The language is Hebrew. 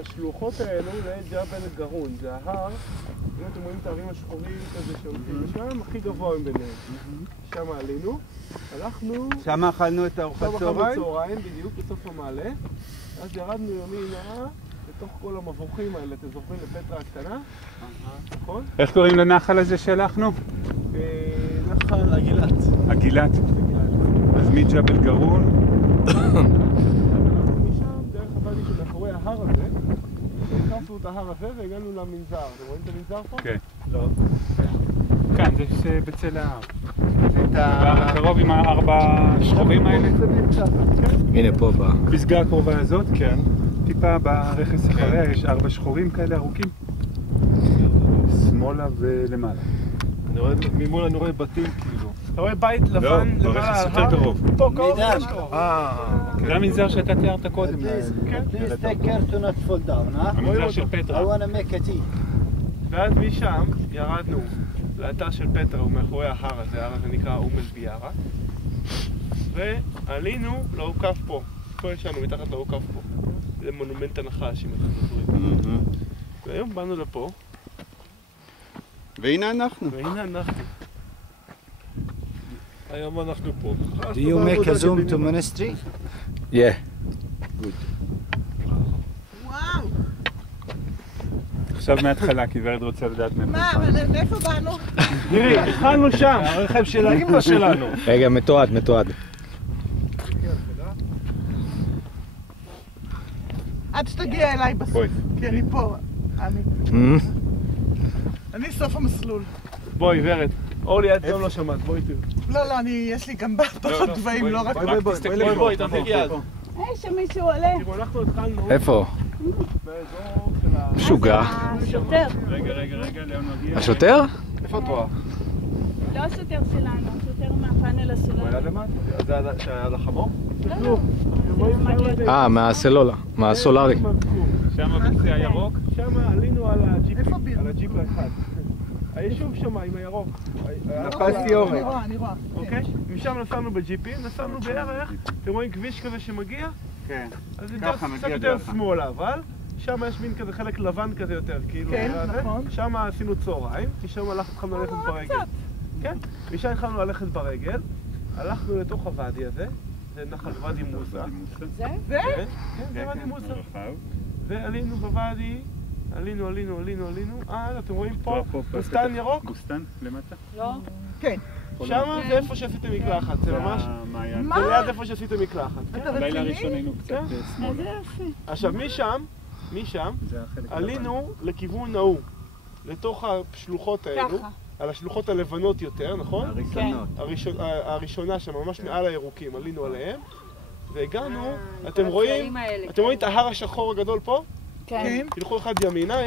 בשלוחות האלו זה ג'בל גרון, זה ההר, אם אתם רואים את הערים השחורים כזה שעומדים בשם, הכי גבוה ביניהם. שם עלינו, הלכנו... שם אכלנו את הארוחת צהריים? שם אכלנו צהריים, בדיוק, בסוף המעלה. אז ירדנו ימינה, לתוך כל המבוכים האלה, אתם זוכרים לפטרה הקטנה? נכון? איך קוראים לנחל הזה שהלכנו? נחל עגילת. עגילת? אז מג'בל גרון? משם, דרך הוואדי שמאחורי ההר הזה, הקפנו את ההר הזה והגענו למנזר. אתם רואים את המנזר פה? כן. לא. כאן, זה בצל ההר. הקרוב עם הארבע שחורים האלה? הנה פה פסגה הקרובה הזאת? כן. טיפה ברכס אחריה יש 4 שחורים כאלה ארוכים. שמאלה ולמעלה. ממול אני רואה בתים כאילו. אתה רואה בית לבן למעלה? לא, ברכס יותר קרוב. פה קרוב. זה המנזר שאתה תיארת קודם. Please take care to not fall down, huh? המנזר של פטרה. I want to make a tea. ואז משם ירדנו לאתר של פטרה, הוא מאחורי ההר הזה, ההר הזה נקרא אומל ביארה. ועלינו לעוקף פה. פה יש לנו מתחת לעוקף פה. זה מונומנט הנחש, אם אתם זוכרים. והיום באנו לפה. והנה אנחנו. היום אנחנו פה. Do you make a zoom to monastery? Yeah. וואו! עכשיו מההתחלה, כי ורד רוצה לדעת מאיפה. מה, אבל מאיפה באנו? תראי, התחלנו שם. הרכב של האמא שלנו. רגע, מתועד. עד שתגיע אליי בסוף, כי אני פה. אני סוף המסלול. בואי, ורד. אורלי, עד גם לא שמעת, בואי תראי. לא, יש לי גם פחות גבהים, לא רק... בואי, תחזיקי יד. שם מישהו עולה. תראו, אנחנו התחלנו... איפה? באזור של ה... משוגע. השוטר. רגע, לאן מגיע? השוטר? איפה את רואה? לא השוטר שלנו, השוטר מהפאנל הסולארי. הוא היה למטה? זה שהיה על החמור? לא. מהסולארי. שם בקצה הירוק? שם עלינו על הג'יפ האחד. היישוב שם עם הירוק. נפסתי אורן. אני רואה. אוקיי? משם נסענו בג'יפים, נסענו בערך, אתם רואים כביש כזה שמגיע? כן. אז זה ככה קצת מגיע יותר ככה. שמאלה, אבל שם יש מין כזה חלק לבן כזה יותר, כאילו. כן, נכון. שם עשינו צהריים, משם התחלנו ללכת ברגל. כן, משם התחלנו ללכת ברגל, הלכנו לתוך הוואדי הזה, זה נחל ואדי מוסא. זה? כן, זה ואדי מוסא. ועלינו בוואדי, עלינו. אתם רואים פה בוסתן ירוק? בוסתן למטה? לא. כן. שם זה איפה שעשיתם מקלחת, זה ממש... מה? זה ליד איפה שעשיתם מקלחת. אתה לילה רציני? ראשון היינו קצת שמאלה. איזה יופי. עכשיו משם עלינו לכיוון ההוא, לתוך השלוחות האלו, ככה. על השלוחות הלבנות יותר, נכון? הראשונות. הראשונה שם, ממש מעל הירוקים, עלינו עליהם, והגענו, אתם רואים את ההר השחור הגדול פה? כן. תלכו אחד ימינה,